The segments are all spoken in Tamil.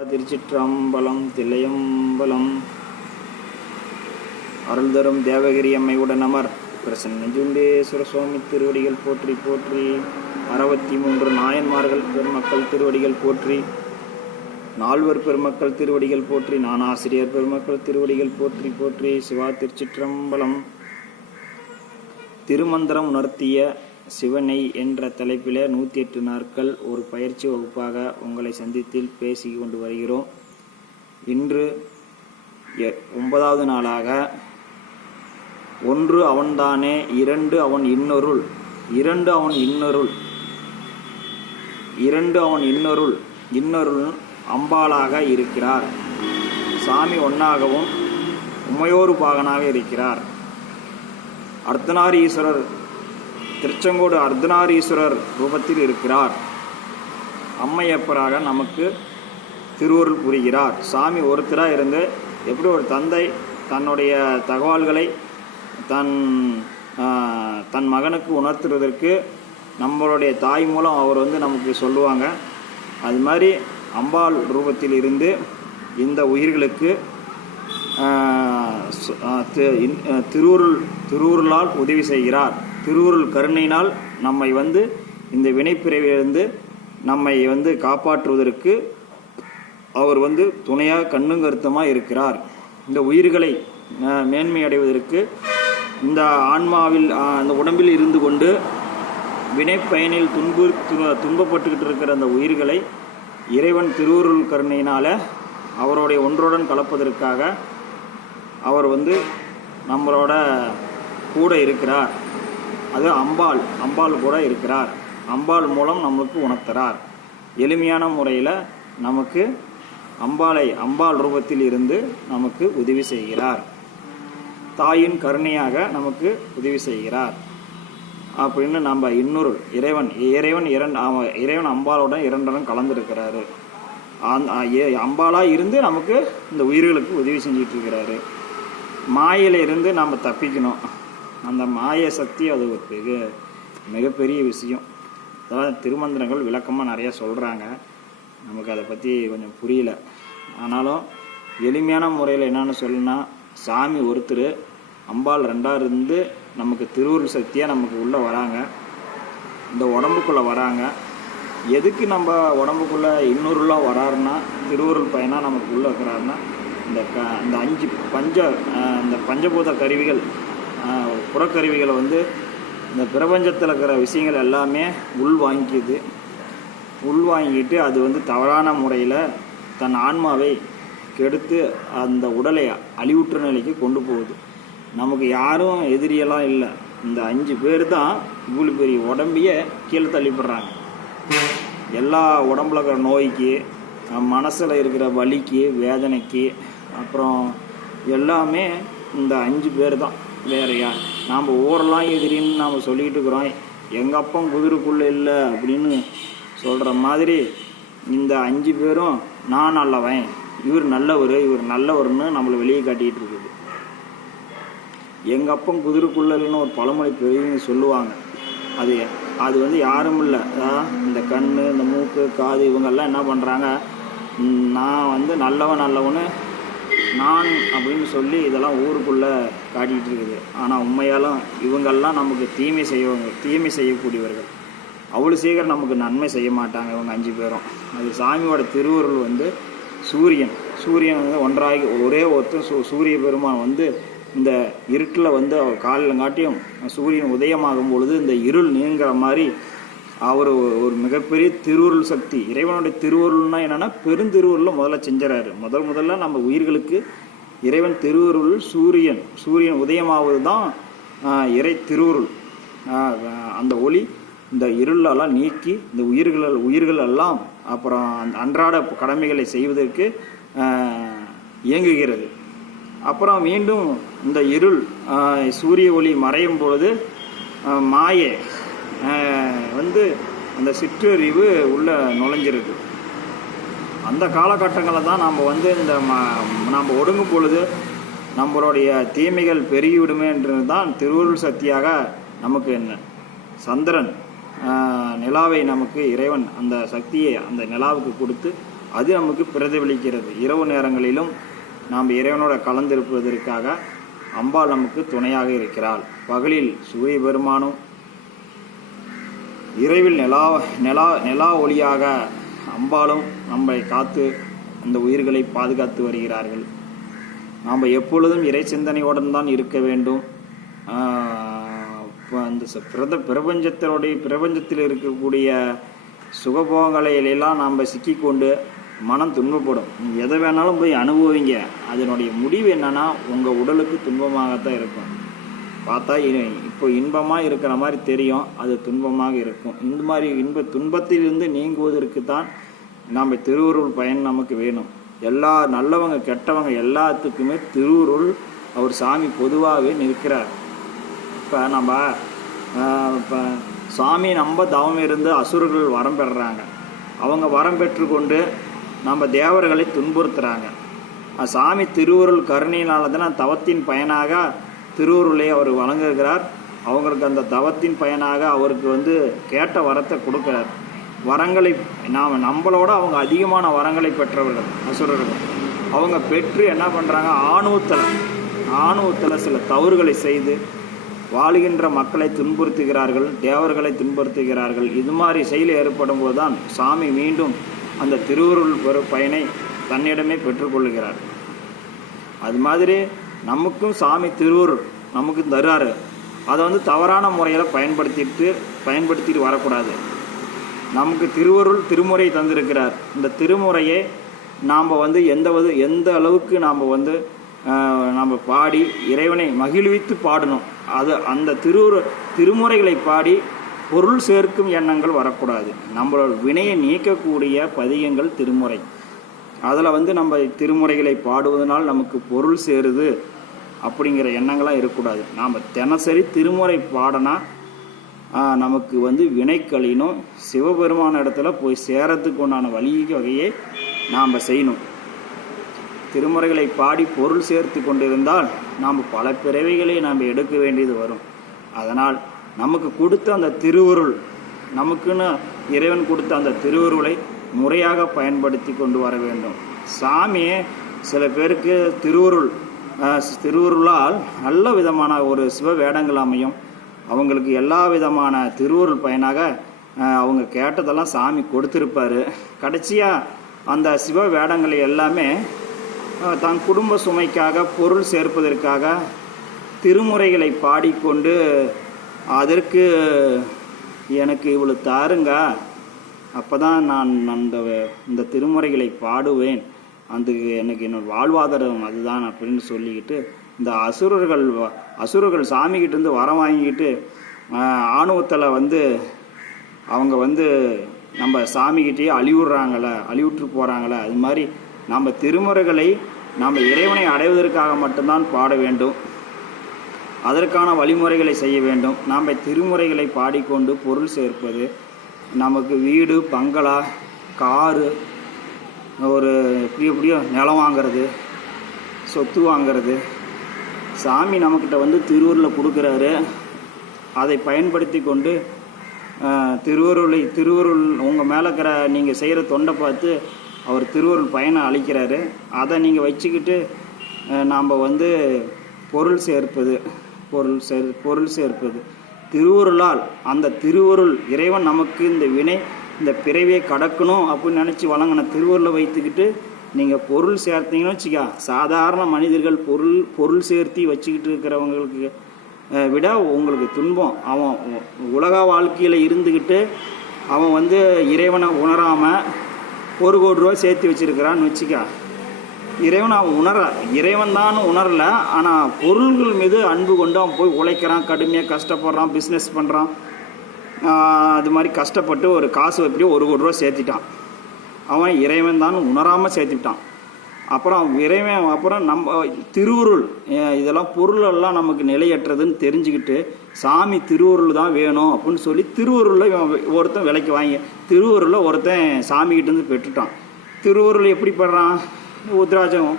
திருச்சிற்றம்பலம் தில்லையம்பலம். அருள் தரும் தேவகிரி அம்மையுடன் அமர். பிரசன்ன சுவாமி திருவடிகள் போற்றி போற்றி. அறுபத்தி மூன்று நாயன்மார்கள் பெருமக்கள் திருவடிகள் போற்றி. நால்வர் பெருமக்கள் திருவடிகள் போற்றி. நானாசிரியர் பெருமக்கள் திருவடிகள் போற்றி போற்றி. சிவா திருச்சிற்றம்பலம். திருமந்திரம் உணர்த்திய சிவனை என்ற தலைப்பில் நூற்றி எட்டு நாட்கள் ஒரு பயிற்சி வகுப்பாக உங்களை சந்தித்தில் பேசி கொண்டு வருகிறோம். இன்று எ- ஒன்பதாவது நாளாக ஒன்று அவன்தானே இரண்டு அவன் இன்னொருள் இரண்டு அவன் இன்னொருள் இரண்டு அவன் இன்னொருள் இன்னொருள் அம்பாளாக இருக்கிறார். சாமி ஒன்னாகவும் உமையோரு பாகனாக இருக்கிறார். அர்த்தநாரீஸ்வரர் திருச்செங்கோடு அர்த்தநாரீஸ்வரர் ரூபத்தில் இருக்கிறார். அம்மையப்பராக நமக்கு திருவருள் புரிகிறார். சாமி ஒருத்தராக இருந்து எப்படி ஒரு தந்தை தன்னுடைய தகவல்களை தன் தன் மகனுக்கு உணர்த்துவதற்கு நம்மளுடைய தாய் மூலம் அவர் வந்து நமக்கு சொல்லுவாங்க. அது மாதிரி அம்பாள் ரூபத்தில் இருந்து இந்த உயிர்களுக்கு திருவுருள் திருவுருளால் உதவி செய்கிறார். திருவுருள் கருணையினால் நம்மை வந்து இந்த வினைப்பிறவிலிருந்து நம்மை வந்து காப்பாற்றுவதற்கு அவர் வந்து துணையாக கண்ணும் கருத்தமாக இருக்கிறார். இந்த உயிர்களை மேன்மை அடைவதற்கு இந்த ஆன்மாவில் அந்த உடம்பில் இருந்து கொண்டு வினைப்பயனில் துன்பு து- துன்பப்பட்டுக்கிட்டு இருக்கிற அந்த உயிர்களை இறைவன் திருவுருள் கருணையினால் அவருடைய ஒன்றுடன் கலப்பதற்காக அவர் வந்து நம்மளோட கூட இருக்கிறார். அது அம்பாள் அம்பாள் கூட இருக்கிறார். அம்பாள் மூலம் நமக்கு உணர்த்துறார். எளிமையான முறையில் நமக்கு அம்பாளை அம்பாள் ரூபத்தில் இருந்து நமக்கு உதவி செய்கிறார். தாயின் கருணையாக நமக்கு உதவி செய்கிறார். அப்படின்னு நம்ம இன்னொரு இறைவன் இறைவன் இரண்டு இறைவன் அம்பாளுடன் இரண்டுடன் கலந்துருக்கிறாரு. அம்பாலாக இருந்து நமக்கு இந்த உயிர்களுக்கு உதவி செஞ்சிட்ருக்கிறாரு மாயிலிருந்து நம்ம நாம் தப்பிக்கணும். அந்த மாய சக்தி அது ஒரு மிக மிகப்பெரிய விஷயம். அதாவது திருமந்திரங்கள் விளக்கமாக நிறையா சொல்கிறாங்க நமக்கு அதை பற்றி கொஞ்சம் புரியல. ஆனாலும் எளிமையான முறையில் என்னென்னு சொல்லணும்னா சாமி ஒருத்தர் அம்பாள் ரெண்டாக இருந்து நமக்கு திருவுருள் சக்தியாக நமக்கு உள்ளே வராங்க. இந்த உடம்புக்குள்ளே வராங்க. எதுக்கு நம்ம உடம்புக்குள்ளே இன்னொருலாம் வராருன்னா திருவுருள் பயனாக நமக்கு உள்ளே இருக்கிறாருன்னா இந்த க இந்த அஞ்சு பஞ்ச இந்த பஞ்சபூத கருவிகள் புறக்கருவிகளை வந்து இந்த பிரபஞ்சத்தில் இருக்கிற விஷயங்கள் எல்லாமே உள் வாங்கிக்குது. உள் வாங்கிட்டு அது வந்து தவறான முறையில் தன் ஆன்மாவை கெடுத்து அந்த உடலை அழிவுற்ற நிலைக்கு கொண்டு போகுது. நமக்கு யாரும் எதிரியெல்லாம் இல்லை. இந்த அஞ்சு பேர் தான் இவ்வளோ பெரிய உடம்பையே கீழே தள்ளிப்படுறாங்க. எல்லா உடம்புல இருக்கிற நோய்க்கு மனசில் இருக்கிற வலிக்கு வேதனைக்கு அப்புறம் எல்லாமே இந்த அஞ்சு பேர் தான். வேறையா நாம் ஊரெல்லாம் எதிரின்னு நாம் சொல்லிக்கிட்டு இருக்கிறோம். எங்கள் அப்பன் குதிரைக்குள்ளே இல்லை அப்படின்னு சொல்கிற மாதிரி இந்த அஞ்சு பேரும் நான் நல்லவன் இவர் நல்லவர் இவர் நல்லவர்னு நம்மளை வெளியே காட்டிகிட்டு இருக்குது. எங்கள் அப்பன் குதிரைக்குள்ளன்னு ஒரு பழமொழி பெரியவங்க சொல்லுவாங்க. அது அது வந்து யாரும் இல்லை. இந்த கண் இந்த மூக்கு காது இவங்கெல்லாம் என்ன பண்ணுறாங்க நான் வந்து நல்லவன் நல்லவன்னு நான் அப்படின்னு சொல்லி இதெல்லாம் ஊருக்குள்ளே காட்டிகிட்டு இருக்குது. ஆனால் உண்மையாலும் இவங்கெல்லாம் நமக்கு தீமை செய்வங்க தீமை செய்யக்கூடியவர்கள். அவ்வளோ சீக்கிரம் நமக்கு நன்மை செய்ய மாட்டாங்க இவங்க அஞ்சு பேரும். அது சாமியோட திருவுருள் வந்து சூரியன். சூரியன் வந்து ஒன்றாகி ஒரே ஒருத்தர் சூ சூரிய பெருமான் வந்து இந்த இருட்டில் வந்து காலில் காட்டியும் சூரியன் உதயமாகும் பொழுது இந்த இருள் நீங்கிற மாதிரி அவர் ஒரு மிகப்பெரிய திருவுருள் சக்தி. இறைவனுடைய திருவருள்னா என்னென்னா பெருந்திருவருளில் முதல்ல செஞ்சுறாரு முதல் முதல்ல நம்ம உயிர்களுக்கு இறைவன் திருவருள் சூரியன் சூரியன் உதயமாவது தான் இறை திருவருள். அந்த ஒளி இந்த இருளெல்லாம் நீக்கி இந்த உயிர்கள் உயிர்கள் எல்லாம் அப்புறம் அந்த அன்றாட கடமைகளை செய்வதற்கு இயங்குகிறது. அப்புறம் மீண்டும் இந்த இருள் சூரிய ஒளி மறையும் பொழுது ஆஹ், மாயை வந்து அந்த சிற்றறிவு உள்ளே நுழைஞ்சிருக்கு. அந்த காலகட்டங்களில் தான் நாம் வந்து இந்த ம நாம் ஒடுங்கும் பொழுது நம்மளுடைய தீமைகள் பெருகிவிடுமேன்றது தான் திருவுருள் சக்தியாக நமக்கு என்ன சந்திரன் நிலாவை நமக்கு இறைவன் அந்த சக்தியை அந்த நிலாவுக்கு கொடுத்து அது நமக்கு பிரதிபலிக்கிறது. இரவு நேரங்களிலும் நாம் இறைவனோட கலந்திருப்பதற்காக அம்பாள் நமக்கு துணையாக இருக்கிறாள். பகலில் சூரிய பெருமானும் இரவில் நிலா நிலா நிலா ஒளியாக அம்பாலும் நம்மை காத்து அந்த உயிர்களை பாதுகாத்து வருகிறார்கள். நாம் எப்பொழுதும் இறை சிந்தனையுடன் தான் இருக்க வேண்டும். அந்த பிரத பிரபஞ்சத்தினுடைய பிரபஞ்சத்தில் இருக்கக்கூடிய சுகபோகங்களை நாம் சிக்கிக்கொண்டு மனம் துன்பப்படும். எதை வேணாலும் போய் அனுபவிங்க. அதனுடைய முடிவு என்னன்னா உங்கள் உடலுக்கு துன்பமாகத்தான் இருக்கும். பார்த்தா இப்போ இன்பமாக இருக்கிற மாதிரி தெரியும். அது துன்பமாக இருக்கும். இந்த மாதிரி இன்ப துன்பத்திலிருந்து நீங்குவதற்கு தான் நம்ம திருவுருள் பயன் நமக்கு வேணும். எல்லா நல்லவங்க கெட்டவங்க எல்லாத்துக்குமே திருவுருள் அவர் சாமி பொதுவாகவே நிற்கிறார். இப்போ நம்ம இப்போ சாமி நம்ம தவம் இருந்து அசுரர்கள் வரம் பெறுறாங்க. அவங்க வரம் பெற்றுக்கொண்டு நம்ம தேவர்களை துன்புறுத்துகிறாங்க சாமி திருவுருள் கருணையினால தான் தவத்தின் பயனாக திருவருளை அவர் வழங்குகிறார் அவங்களுக்கு அந்த தவத்தின் பயனாக அவருக்கு வந்து கேட்ட வரத்தை கொடுக்கிறார். வரங்களை நாம் நம்மளோட அவங்க அதிகமான வரங்களை பெற்றவர்கள் அசுரர்கள். அவங்க பெற்று என்ன பண்ணுறாங்க ஆணவத்தில் ஆணவத்தில் சில தவறுகளை செய்து வாழுகின்ற மக்களை துன்புறுத்துகிறார்கள் தேவர்களை துன்புறுத்துகிறார்கள். இது மாதிரி செயல் ஏற்படும் போதுதான் சாமி மீண்டும் அந்த திருவுருள் பயனை தன்னிடமே பெற்றுக்கொள்கிறார். அது மாதிரி நமக்கும் சாமி திருவருள் நமக்கு தருவார் அதை வந்து தவறான முறையில் பயன்படுத்திட்டு பயன்படுத்திட்டு வரக்கூடாது. நமக்கு திருவருள் திருமுறை தந்திருக்கிறார். இந்த திருமுறையை நாம் வந்து எந்த வது எந்த அளவுக்கு நாம் வந்து நாம் பாடி இறைவனை மகிழ்வித்து பாடணும். அது அந்த திருவுரு திருமுறைகளை பாடி பொருள் சேர்க்கும் எண்ணங்கள் வரக்கூடாது. நம்மளோட வினையை நீக்கக்கூடிய பதியங்கள் திருமுறை. அதில் வந்து நம்ம திருமுறைகளை பாடுவதனால் நமக்கு பொருள் சேருது அப்படிங்கிற எண்ணங்கள்லாம் இருக்கக்கூடாது. நாம் தினசரி திருமுறை பாடினா நமக்கு வந்து வினைக்களினும் சிவபெருமான இடத்துல போய் சேரத்துக்கு உண்டான வழி வகையை நாம் செய்யணும். திருமுறைகளை பாடி பொருள் சேர்த்து கொண்டிருந்தால் நாம் பல பிறவைகளை நாம் எடுக்க வேண்டியது வரும். அதனால் நமக்கு கொடுத்த அந்த திருவருள் நமக்குன்னு இறைவன் கொடுத்த அந்த திருவருளை முறையாக பயன்படுத்தி கொண்டு வர வேண்டும். சாமியே சில பேருக்கு திருவுருள் திருவுருளால் நல்ல விதமான ஒரு சிவ வேடங்கள் அமையும். அவங்களுக்கு எல்லா விதமான திருவுருள் பயனாக அவங்க கேட்டதெல்லாம் சாமி கொடுத்துருப்பாரு. கடைசியாக அந்த சிவ வேடங்களை எல்லாமே தன் குடும்ப சுமைக்காக பொருள் சேர்ப்பதற்காக திருமுறைகளை பாடிக்கொண்டு அதற்கு எனக்கு இவ்வளோ தாருங்க? அப்போ தான் நான் அந்த இந்த திருமுறைகளை பாடுவேன். அந்த எனக்கு என்னோட வாழ்வாதாரம் அதுதான் அப்படின்னு சொல்லிக்கிட்டு இந்த அசுரர்கள் அசுரர்கள் சாமிகிட்டேருந்து வரம் வாங்கிக்கிட்டு ஆணவத்தில் வந்து அவங்க வந்து நம்ம சாமிகிட்டேயே அழிவுடுறாங்கள அழிவுற்று போகிறாங்கள அது மாதிரி நம்ம திருமுறைகளை நாம் இறைவனை அடைவதற்காக மட்டும்தான் பாட வேண்டும். அதற்கான வழிமுறைகளை செய்ய வேண்டும். நாம் திருமுறைகளை பாடிக்கொண்டு பொருள் சேர்ப்பது நமக்கு வீடு பங்களா காரு ஒரு எப்படி எப்படியோ நிலம் வாங்குறது சொத்து வாங்குறது. சாமி நம்மக்கிட்ட வந்து திருவூரில் கொடுக்குறாரு. அதை பயன்படுத்தி கொண்டு திருவருளை திருவருள் உங்கள் மேலே இருக்கிற நீங்கள் செய்கிற தொண்டை பார்த்து அவர் திருவருள் பயனை அளிக்கிறாரு. அதை நீங்கள் வச்சுக்கிட்டு நாம் வந்து பொருள் சேர்ப்பது பொருள் சேர் பொருள் சேர்ப்பது. திருவருளால் அந்த திருவருள் இறைவன் நமக்கு இந்த வினை இந்த பிறவியை கடக்கணும் அப்படின்னு நினச்சி வழங்கின திருவருளை வைத்துக்கிட்டு நீங்கள் பொருள் சேர்த்தீங்கன்னு வச்சுக்கா சாதாரண மனிதர்கள் பொருள் பொருள் சேர்த்தி வச்சுக்கிட்டு இருக்கிறவங்களுக்கு விட உங்களுக்கு துன்பம். அவன் உலக வாழ்க்கையில் இருந்துக்கிட்டு அவன் வந்து இறைவனை உணராமல் ஒரு கோடி ரூபா சேர்த்து வச்சுருக்கிறான்னு வச்சுக்கா. இறைவன் அவன் உணர இறைவன் தான் உணரல ஆனால் பொருள்கள் மீது அன்பு கொண்டு அவன் போய் உழைக்கிறான் கடுமையாக கஷ்டப்படுறான் பிஸ்னஸ் பண்ணுறான் அது மாதிரி கஷ்டப்பட்டு ஒரு காசு எப்படியோ ஒரு கோடி ரூபா சேர்த்திட்டான். அவன் இறைவன் தான் உணராமல் சேர்த்துட்டான். அப்புறம் இறைவன் அப்புறம் நம்ம திருவுருள் இதெல்லாம் பொருளெல்லாம் நமக்கு நிலையற்றதுன்னு தெரிஞ்சுக்கிட்டு சாமி திருவுருள் தான் வேணும் அப்படின்னு சொல்லி திருவுருளில் ஒருத்தன் விலைக்கு வாங்கி திருவுருளில் ஒருத்தன் சாமிகிட்டேருந்து பெற்றுட்டான். திருவுருள் எப்படி படுறான்? உத்ராஜகம்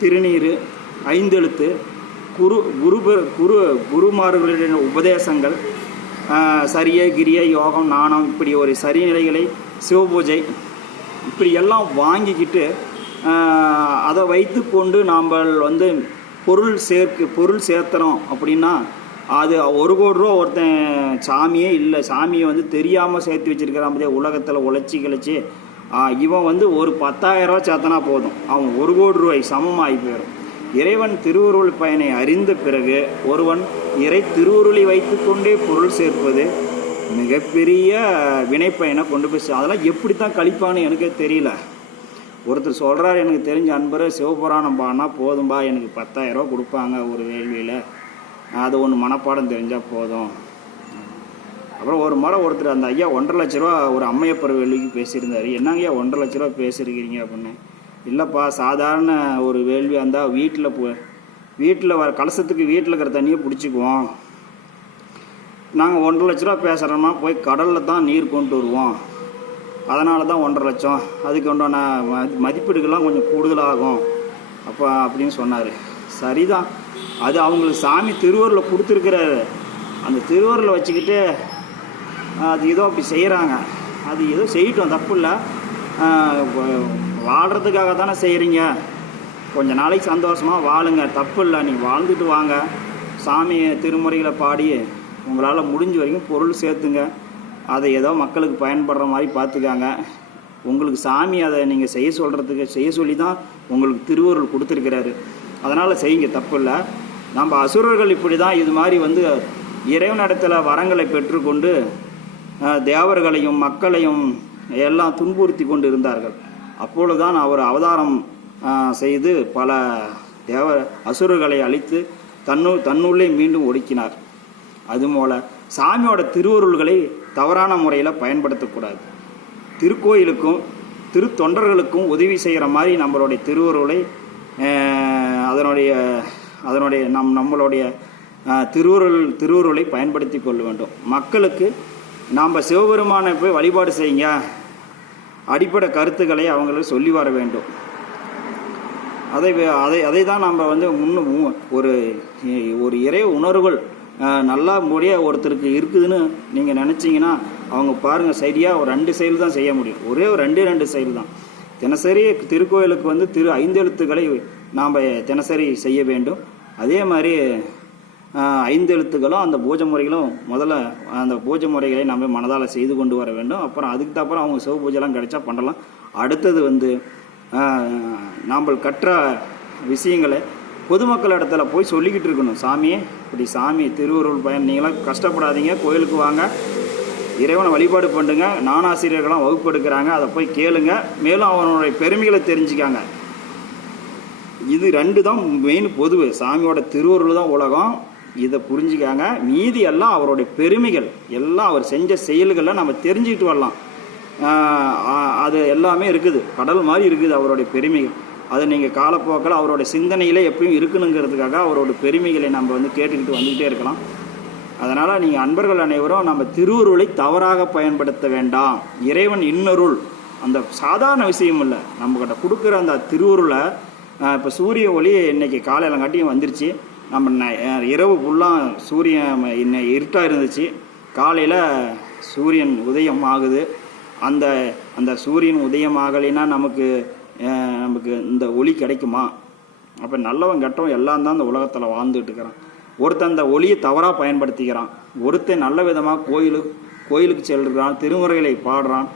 திருநீர் ஐந்தெழுத்து குரு குரு குரு குருமார்களுடைய உபதேசங்கள் சரிய கிரிய யோகம் நாணம் இப்படி ஒரு சரிநிலைகளை சிவபூஜை இப்படி எல்லாம் வாங்கிக்கிட்டு அதை வைத்து கொண்டு நாம் வந்து பொருள் சேர்க்கு பொருள் சேர்த்துறோம் அப்படின்னா அது ஒரு கோடி ரூபா ஒருத்தன் சாமியே இல்லை. சாமியை வந்து தெரியாமல் சேர்த்து வச்சுருக்கிறான் பார்த்தியா உலகத்தில் உழைச்சி கிழச்சி இவன் வந்து ஒரு பத்தாயிரம் ரூபா சேர்த்தனா போதும். அவன் ஒரு கோடி ரூபாய் சமமாகி போயிடும். இறைவன் திருவுருள் பயனை அறிந்த பிறகு ஒருவன் இறை திருவுருளை வைத்துக்கொண்டே பொருள் சேர்ப்பது மிகப்பெரிய வினைப்பயனை கொண்டு போய் அதெல்லாம் எப்படி தான் கழிப்பான்னு எனக்கே தெரியல. ஒருத்தர் சொல்கிறார் எனக்கு தெரிஞ்ச அன்பர் சிவபுராணம் பாடினா போதும்பா எனக்கு பத்தாயிரம் ரூபா கொடுப்பாங்க ஒரு வேள்வியில். அது ஒன்று மனப்பாடம் தெரிஞ்சால் போதும். அப்புறம் ஒரு முறை ஒருத்தர் அந்த ஐயா ஒன்றரை லட்ச ரூபா ஒரு அம்மையப்பர் வேள்விக்கு பேசியிருந்தார். என்னங்க ஐயா ஒன்றரை லட்ச ரூபா பேசியிருக்கிறீங்க? அப்படின்னு. இல்லைப்பா சாதாரண ஒரு வேள்வியாக இருந்தால் வீட்டில் போ வீட்டில் வர கலசத்துக்கு வீட்டில் இருக்கிற தண்ணியை பிடிச்சிக்குவோம். நாங்கள் ஒன்றரை லட்ச ரூபா பேசுகிறோமா போய் கடலில் தான் நீர் கொண்டு வருவோம். அதனால தான் ஒன்றரை லட்சம். அதுக்கு உண்டான மதிப்பீடுகள்லாம் கொஞ்சம் கூடுதலாகும். அப்போ அப்படின்னு சொன்னார். சரிதான். அது அவங்களுக்கு சாமி திருவூரில் கொடுத்துருக்கிறாரு. அந்த திருவூரில் வச்சுக்கிட்டு அது ஏதோ அப்படி செய்கிறாங்க அது ஏதோ செய்யட்டும் தப்பு இல்லை வாழ்கிறதுக்காக தானே செய்கிறீங்க கொஞ்ச நாளைக்கு சந்தோஷமாக வாழுங்க தப்பு இல்லை நீங்கள் வாழ்ந்துட்டு வாங்க. சாமி திருமுறைகளை பாடி உங்களால் முடிஞ்ச வரைக்கும் பொருள் சேர்த்துங்க. அதை ஏதோ மக்களுக்கு பயன்படுற மாதிரி பார்த்துக்காங்க. உங்களுக்கு சாமி அதை நீங்கள் செய்ய சொல்கிறதுக்கு செய்ய சொல்லி தான் உங்களுக்கு திருவருள் கொடுத்துருக்கிறாரு. அதனால் செய்யுங்க தப்பு இல்லை நம்ம அசுரர்கள் இப்படி தான் இது மாதிரி வந்து இறைவனிடத்தில் வரங்களை பெற்றுக்கொண்டு தேவர்களையும் மக்களையும் எல்லாம் துன்புறுத்தி கொண்டு இருந்தார்கள் அப்பொழுதுதான் அவர் அவதாரம் செய்து பல தேவ அசுரர்களை அழித்து தன்னு தன்னுள்ளே மீண்டும் ஒடுக்கினார். அதுபோல சாமியோட திருவருள்களை தவறான முறையில் பயன்படுத்தக்கூடாது. திருக்கோயிலுக்கும் திருத்தொண்டர்களுக்கும் உதவி செய்கிற மாதிரி நம்மளுடைய திருவருளை அதனுடைய அதனுடைய நம் நம்மளுடைய திருவருள் திருவருளை பயன்படுத்தி கொள்ள வேண்டும். மக்களுக்கு நாம் சிவபெருமானை போய் வழிபாடு செய்யுங்க. அடிப்படை கருத்துக்களை அவங்களுக்கு சொல்லி வர வேண்டும். அதை வே- அதை அதை தான் நம்ம வந்து முன்னும் ஒரு ஒரு இறை உணர்வுகள் நல்லா முறையாக ஒருத்தருக்கு இருக்குதுன்னு நீங்கள் நினச்சிங்கன்னா அவங்க பாருங்கள் சரியாக ஒரு ரெண்டு செயல் தான் செய்ய முடியும். ஒரே ஒரு ரெண்டு ரெண்டு செயல் தான். தினசரி திருக்கோயிலுக்கு வந்து திரு ஐந்தெழுத்துக்களை நாம் தினசரி செய்ய வேண்டும். அதே மாதிரி ஐந்து எழுத்துக்களும் அந்த பூஜை முறைகளும் முதல்ல அந்த பூஜை முறைகளை நம்ம மனதால் செய்து கொண்டு வர வேண்டும். அப்புறம் அதுக்கு அப்புறம் அவங்க சிவ பூஜைலாம் கிடைச்சா பண்ணலாம். அடுத்தது வந்து நாம் கற்ற விஷயங்களை பொதுமக்கள் இடத்துல போய் சொல்லிக்கிட்டு இருக்கணும். சாமியே இப்படி சாமி திருவருள் பயன் நீங்களாம் கஷ்டப்படாதீங்க கோயிலுக்கு வாங்க. இறைவனை வழிபாடு பண்ணுங்க. நானாசிரியர்கள்லாம் வகுப்பு எடுக்கிறாங்க. அதை போய் கேளுங்க. மேலும் அவனுடைய பெருமைகளை தெரிஞ்சுக்காங்க. இது ரெண்டு தான் மெயின் பொதுவு. சாமியோட திருவருள் தான் உலகம். இதை புரிஞ்சுக்காங்க. மீதி எல்லாம் அவருடைய பெருமைகள். எல்லாம் அவர் செஞ்ச செயல்களை நம்ம தெரிஞ்சுக்கிட்டு வரலாம். அது எல்லாமே இருக்குது. கடல் மாதிரி இருக்குது அவருடைய பெருமைகள். அது நீங்கள் காலப்போக்கில் அவருடைய சிந்தனையில் எப்பயும் இருக்கணுங்கிறதுக்காக அவரோட பெருமைகளை நம்ம வந்து கேட்டுக்கிட்டு வந்துக்கிட்டே இருக்கலாம். அதனால் நீங்கள் அன்பர்கள் அனைவரும் நம்ம திருவுருளை தவறாக பயன்படுத்த வேண்டாம். இறைவன் இன்னொருள். அந்த சாதாரண விஷயம் இல்லை. நம்மக்கிட்ட கொடுக்குற அந்த திருவுருளை இப்போ சூரிய ஒளி இன்றைக்கி காலையில் காட்டியும் வந்துருச்சு. நம்ம ந- இரவு ஃபுல்லாக சூரியன் இன்ன இருட்டாக இருந்துச்சு. காலையில் சூரியன் உதயம் ஆகுது. அந்த அந்த சூரியன் உதயம் ஆகலைன்னா நமக்கு நமக்கு இந்த ஒளி கிடைக்குமா? அப்போ நல்லவன் கெட்டவன் எல்லாம் தான் இந்த உலகத்தில் வாழ்ந்துட்டு இருக்கிறான். ஒருத்தன் அந்த ஒளியை தவறாக பயன்படுத்திக்கிறான். ஒருத்தன் நல்ல விதமாக கோயிலுக்கு கோயிலுக்கு செல்கிறான் திருமுறைகளை பாடுறான்.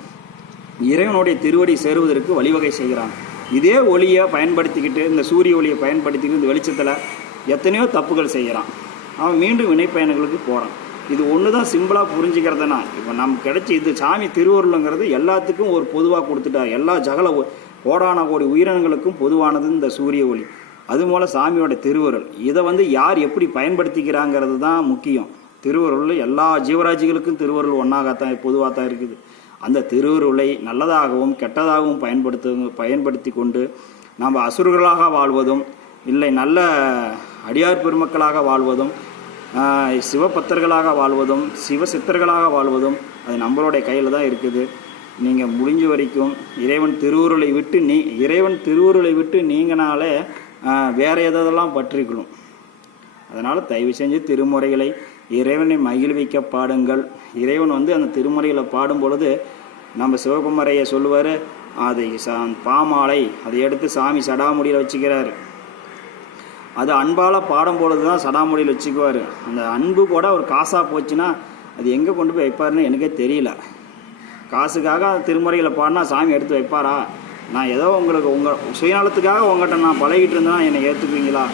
இறைவனுடைய திருவடி சேருவதற்கு வழிவகை செய்கிறான். இதே ஒளியை பயன்படுத்திக்கிட்டு இந்த சூரிய ஒளியை பயன்படுத்திக்கிட்டு இந்த வெளிச்சத்தில் எத்தனையோ தப்புகள் செய்கிறான் அவன் மீண்டும் வினைப்பயணங்களுக்கு போகிறான் இது ஒன்று தான் சிம்பிளாக புரிஞ்சுக்கிறதுனா இப்போ நமக்கு கிடைச்சி இது சாமி திருவருளுங்கிறது எல்லாத்துக்கும் ஒரு பொதுவாக கொடுத்துட்டார் எல்லா ஜகல கோடான கோடி உயிரினங்களுக்கும் பொதுவானது இந்த சூரிய ஒளி. அது போல சாமியோட திருவருள். இதை வந்து யார் எப்படி பயன்படுத்திக்கிறாங்கிறது தான் முக்கியம். திருவருள் எல்லா ஜீவராஜிகளுக்கும் திருவருள் ஒன்றாகத்தான் பொதுவாக தான் இருக்குது. அந்த திருவருளை நல்லதாகவும் கெட்டதாகவும் பயன்படுத்து பயன்படுத்தி கொண்டு நாம் அசுரர்களாக வாழ்வதும் இல்லை நல்ல அடியார் பெருமக்களாக வாழ்வதும் சிவபக்தர்களாக வாழ்வதும் சிவசித்தர்களாக வாழ்வதும் அது நம்மளுடைய கையில் தான் இருக்குது. நீங்கள் முடிஞ்ச வரைக்கும் இறைவன் திருவுருளை விட்டு நீ இறைவன் திருவுருளை விட்டு நீங்கனாலே வேறு எதெல்லாம் பற்றிக்கணும்? அதனால் தயவு செஞ்சு திருமுறைகளை இறைவனை மகிழ்விக்க பாடுங்கள். இறைவன் வந்து அந்த திருமுறைகளை பாடும் பொழுது நம்ம சிவகுமாரையை சொல்லுவார் அதை சா பாமாலை. அதை எடுத்து சாமி சடாமுடியில் வச்சுக்கிறாரு. அது அன்பால் பாடும் பொழுது தான் சடாமொழியில் வச்சுக்குவார். அந்த அன்பு கூட ஒரு காசாக போச்சுன்னா அது எங்கே கொண்டு போய் வைப்பாருன்னு எனக்கே தெரியல. காசுக்காக திருமுறைகளை பாடினா சாமி எடுத்து வைப்பாரா? நான் ஏதோ உங்களுக்கு உங்கள் சுயநலத்துக்காக உங்கள்கிட்ட நான் பழகிட்டு இருந்தேன்னா என்னை ஏற்றுக்குவீங்களா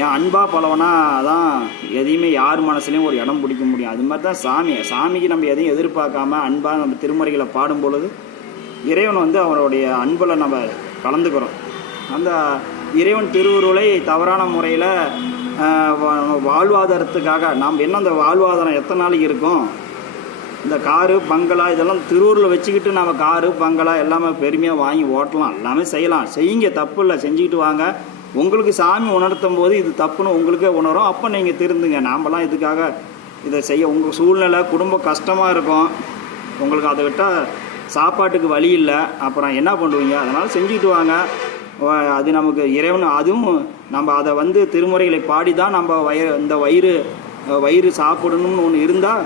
என் அன்பாக பழவனா தான் எதையுமே யார் மனசுலையும் ஒரு இடம் பிடிக்க முடியும். அது மாதிரி தான் சாமி. சாமிக்கு நம்ம எதையும் எதிர்பார்க்காம அன்பாக நம்ம திருமுறைகளை பாடும் பொழுது இறைவன் வந்து அவருடைய அன்பில் நம்ம கலந்துக்கிறோம். அந்த இறைவன் திருவுருளை தவறான முறையில் வாழ்வாதாரத்துக்காக நாம் என்ன அந்த வாழ்வாதாரம் எத்தனை நாளைக்கு இருக்கும்? இந்த காரு பங்களா இதெல்லாம் திருவூரில் வச்சுக்கிட்டு நம்ம காரு பங்களா எல்லாமே பெருமையாக வாங்கி ஓட்டலாம். எல்லாமே செய்யலாம். செய்யுங்க தப்பு இல்லை செஞ்சுக்கிட்டு வாங்க. உங்களுக்கு சாமி உணர்த்தும் போது இது தப்புன்னு உங்களுக்கே உணரும். அப்போ நீங்கள் திருந்துங்க. நாம்லாம் இதுக்காக இதை செய்ய உங்கள் சூழ்நிலை குடும்பம் கஷ்டமாக இருக்கும். உங்களுக்கு அதை விட்டால் சாப்பாட்டுக்கு வழி இல்லை. அப்புறம் என்ன பண்ணுவீங்க? அதனால் செஞ்சுக்கிட்டு வாங்க. அது நமக்கு இறைவன் அதுவும் நம்ம அதை வந்து திருமுறைகளை பாடி தான் நம்ம வய இந்த வயிறு வயிறு சாப்பிடணும்னு ஒன்று இருந்தால்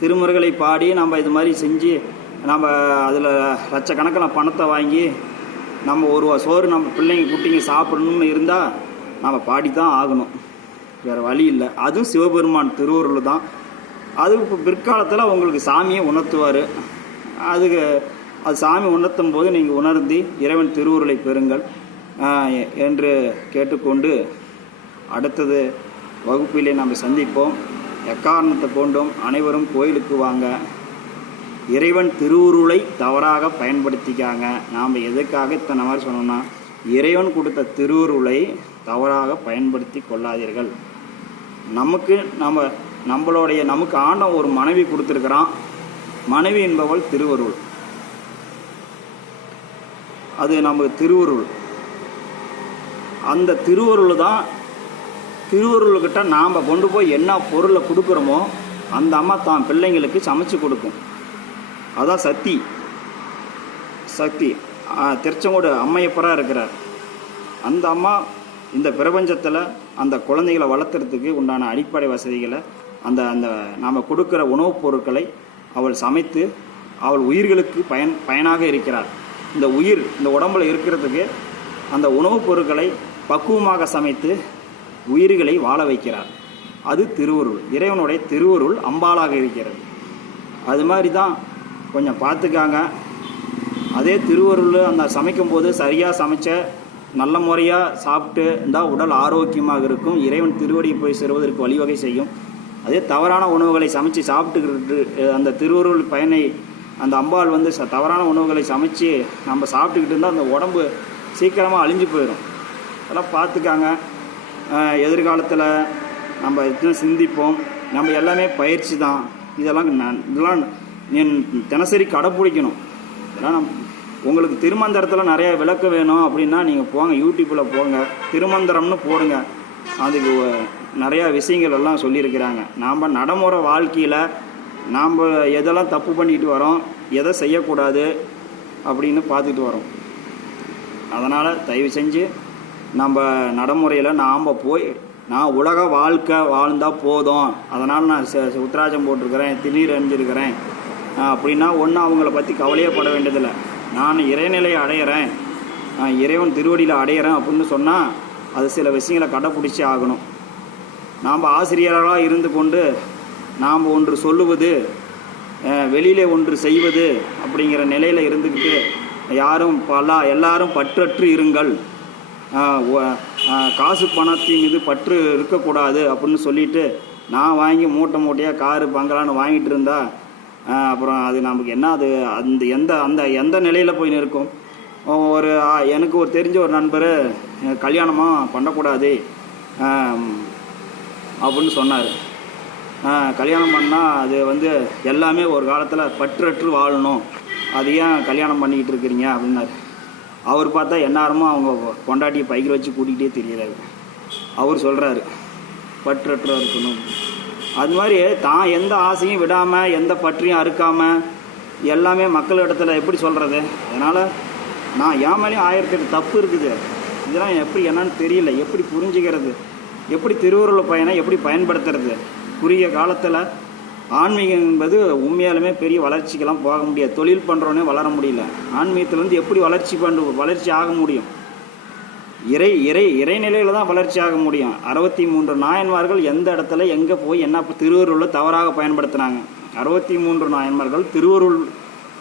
திருமுறைகளை பாடி நம்ம இது மாதிரி செஞ்சு நம்ம அதில் லட்சக்கணக்கில் பணத்தை வாங்கி நம்ம ஒரு சோறு நம்ம பிள்ளைங்க குட்டிங்க சாப்பிடணும்னு இருந்தால் நம்ம பாடி தான் ஆகணும். வேறு வழி இல்லை. அதுவும் சிவபெருமான் திருவருள் தான். அது இப்போ பிற்காலத்தில் உங்களுக்கு சாமியை உணர்த்துவார். அதுக்கு அது சாமி உணர்த்தும் போது நீங்கள் உணர்ந்து இறைவன் திருவுருளை பெறுங்கள். என்று கேட்டுக்கொண்டு அடுத்தது வகுப்பிலே நாம் சந்திப்போம். எக்காரணத்தை கொண்டும் அனைவரும் கோயிலுக்கு வாங்க. இறைவன் திருவுருளை தவறாக பயன்படுத்திக்காங்க. நாம் எதுக்காக இத்தனை மாதிரி சொன்னோம்னா இறைவன் கொடுத்த திருவுருளை தவறாக பயன்படுத்தி கொள்ளாதீர்கள். நமக்கு நம்ம நம்மளுடைய நமக்கு ஆண்டம் ஒரு மனைவி கொடுத்துருக்குறான். மனைவி என்பவள் திருவருள். அது நமக்கு திருவருள். அந்த திருவருள் தான் திருவருள்கிட்ட நாம் கொண்டு போய் என்ன பொருளை கொடுக்குறோமோ அந்த அம்மா தான் பிள்ளைங்களுக்கு சமைச்சு கொடுக்கும். அதான் சக்தி. சக்தி. திருச்செங்கோடு அம்மையப்பராக இருக்கிறார். அந்த அம்மா இந்த பிரபஞ்சத்தில் அந்த குழந்தைகளை வளர்த்துறதுக்கு உண்டான அடிப்படை வசதிகளை அந்த அந்த நாம் கொடுக்குற உணவுப் பொருட்களை அவள் சமைத்து அவள் உயிர்களுக்கு பயன் பயனாக இருக்கிறார் இந்த உயிர் இந்த உடம்புல இருக்கிறதுக்கு அந்த உணவுப் பொருட்களை பக்குவமாக சமைத்து உயிர்களை வாழ வைக்கிறார். அது திருவருள் இறைவனுடைய திருவருள் அம்பாளாக இருக்கிறது. அது மாதிரி தான் கொஞ்சம் பார்த்துக்காங்க. அதே திருவருள் அந்த சமைக்கும்போது சரியாக சமைச்ச நல்ல முறையாக சாப்பிட்டு இருந்தால் உடல் ஆரோக்கியமாக இருக்கும். இறைவன் திருவடியை போய் சேருவதற்கு வழிவகை செய்யும். அதே தவறான உணவுகளை சமைச்சு சாப்பிட்டுக்கிட்டு அந்த திருவருள் பயனை அந்த அம்பாள் வந்து ச தவறான உணவுகளை சமைச்சு நம்ம சாப்பிட்டுக்கிட்டு இருந்தால் அந்த உடம்பு சீக்கிரமாக அழிஞ்சு போயிடும் அதெல்லாம் பார்த்துக்காங்க. எதிர்காலத்தில் நம்ம எத்தனை சிந்திப்போம். நம்ம எல்லாமே பயிற்சி தான். இதெல்லாம் நான் இதெல்லாம் என் தினசரி கடைப்பிடிக்கணும். இதெல்லாம் நம் உங்களுக்கு திருமந்திரத்தில் நிறையா விளக்கு வேணும் அப்படின்னா நீங்கள் போங்க யூடியூப்பில் போங்க. திருமந்திரம்னு போடுங்க. அதுக்கு நிறையா விஷயங்கள் எல்லாம் சொல்லியிருக்கிறாங்க. நாம் நடைமுறை வாழ்க்கையில் நாம் எதெல்லாம் தப்பு பண்ணிட்டு வரோம் எதை செய்யக்கூடாது அப்படின்னு பார்த்துட்டு வரோம். அதனால் தயவு செஞ்சு நம்ம நடைமுறையில் நாம் போய் நான் உலக வாழ்க்கை வாழ்ந்தால் போதும். அதனால் நான் ச- போட்டிருக்கிறேன் திடீர் அணிஞ்சிருக்கிறேன் அப்படின்னா ஒன்றும் அவங்கள பற்றி கவலையே பட வேண்டியதில்லை. நான் இறைநிலையை அடையிறேன் இறைவன் திருவடியில் அடையிறேன் அப்படின்னு சொன்னால் அது சில விஷயங்களை கடைப்பிடிச்சி ஆகணும். நாம் ஆசிரியராக இருந்து கொண்டு நாம் ஒன்று சொல்லுவது வெளியில் ஒன்று செய்வது அப்படிங்கிற நிலையில் இருந்துக்கிட்டு யாரும் பல எல்லாரும் பற்றற்று இருங்கள். காசு பணத்தின் மீது பற்று இருக்கக்கூடாது அப்படின்னு சொல்லிட்டு நான் வாங்கி மூட்டை மூட்டையாக காரு பங்களான்னு வாங்கிட்டு இருந்தா அப்புறம் அது நமக்கு என்ன அது அந்த எந்த அந்த எந்த நிலையில் போய் நிற்கும்? ஒரு எனக்கு ஒரு தெரிஞ்ச ஒரு நண்பர் கல்யாணமாக பண்ணக்கூடாது அப்படின்னு சொன்னார். கல்யாணம் பண்ணால் அது வந்து எல்லாமே ஒரு காலத்தில் பற்றற்று வாழணும். அது ஏன் கல்யாணம் பண்ணிக்கிட்டு இருக்கிறீங்க அப்படின்னாரு. அவர் பார்த்தா எந்நேரமும் அவங்க கொண்டாட்டியை பைக்கில் வச்சு கூட்டிகிட்டே தெரியறாரு. அவர் சொல்கிறாரு பற்றற்று இருக்கணும். அது மாதிரி தான் எந்த ஆசையும் விடாமல் எந்த பற்றியும் அறுக்காமல் எல்லாமே மக்கள் இடத்துல எப்படி சொல்கிறது அதனால் நான் என் மேலேயும் ஆயிரத்தெட்டு தப்பு இருக்குது. இதெல்லாம் எப்படி என்னன்னு தெரியல. எப்படி புரிஞ்சுக்கிறது? எப்படி திருவருள் பயனை எப்படி பயன்படுத்துறது? குறுகிய காலத்தில் ஆன்மீகம் என்பது உண்மையாலுமே பெரிய வளர்ச்சிக்கெல்லாம் போக முடியாது. தொழில் பண்ணுறோன்னே வளர முடியல. ஆன்மீகத்துலேருந்து எப்படி வளர்ச்சி பண்ணு வளர்ச்சி ஆக முடியும்? இறை இறை இறைநிலையில் தான் வளர்ச்சி ஆக முடியும். அறுபத்தி மூன்று நாயன்மார்கள் எந்த இடத்துல எங்கே போய் என்ன திருவருளில் தவறாக பயன்படுத்தினாங்க? அறுபத்தி மூன்று நாயன்மார்கள் திருவருள்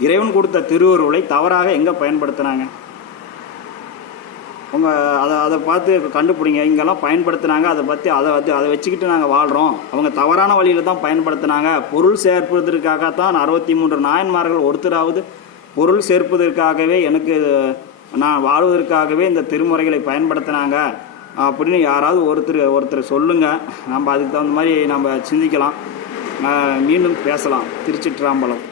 இறைவன் கொடுத்த திருவருளை தவறாக எங்கே பயன்படுத்தினாங்க? உங்கள் அதை அதை பார்த்து கண்டுபிடிங்க. இங்கெல்லாம் பயன்படுத்துனாங்க. அதை பற்றி அதை வந்து அதை வச்சுக்கிட்டு நாங்கள் வாழ்கிறோம் அவங்க தவறான வழியில் தான் பயன்படுத்தினாங்க. பொருள் சேர்ப்பதற்காகத்தான் அறுபத்தி மூன்று நாயன்மார்கள் ஒருத்தராவது பொருள் சேர்ப்பதற்காகவே எனக்கு நான் வாழ்வதற்காகவே இந்த திருமுறைகளை பயன்படுத்தினாங்க. அப்படின்னு யாராவது ஒருத்தர் ஒருத்தர் சொல்லுங்கள் நம்ம அதுக்கு தகுந்த மாதிரி நம்ம சிந்திக்கலாம். மீண்டும் பேசலாம். திருச்சிற்றாம்பலம்.